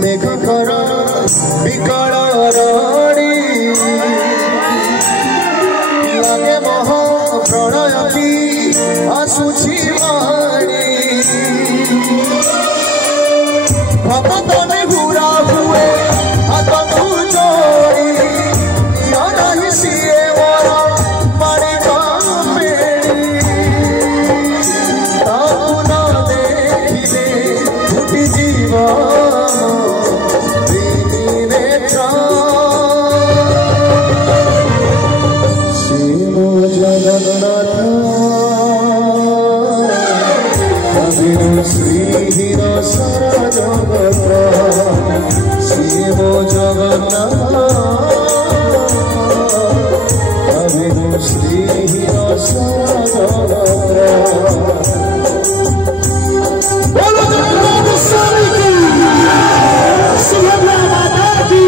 मेघ कर विकल रणी लगे मह प्रणय की आसुची वाणी भगत में हुरा हुए हाथ तू जोड़ी नहीं सिए मोर मारी पेड़ी ताकू न देखिले फुटी जीवन श्रीहीन सारा जगत शिव जगन्नाथ श्रीहीन सारा जगत बोलो जगन्नाथ स्वामी की सुभद्रा माता की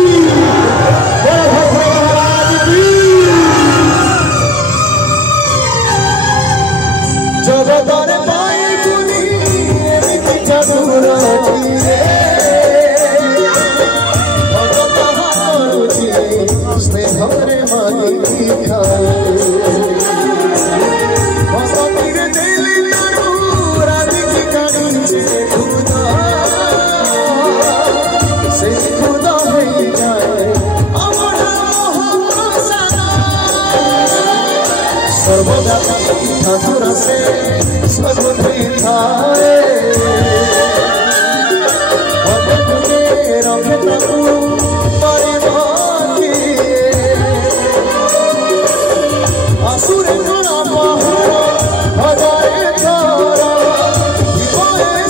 बोलो भगवान की जगत सर्वदा ठाकुर से सगुनी थारे असुर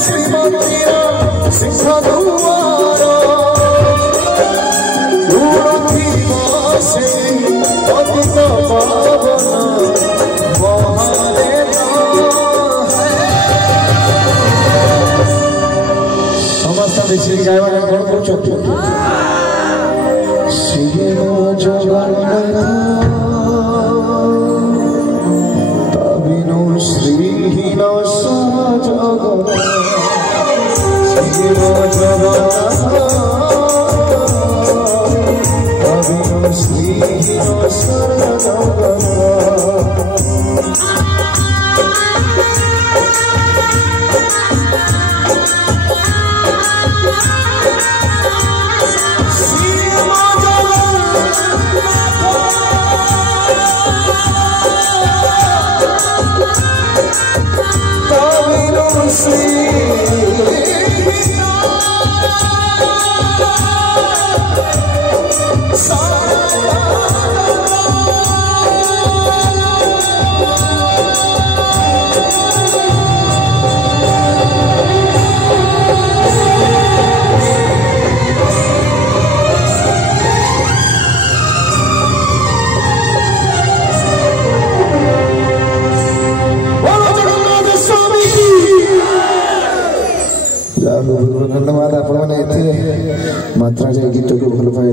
श्रीमंदिर सिंह दुआर अतीत पावन समस्त देखिए गायवा कौन कौन चुप शिव जगन्नाथ तबिनु श्रीहीन सारा जगत शिव जगन्नाथ तबिनु श्रीहीन सारा जगत धन्यवाद। आप मात्रा गीत को भल पाई।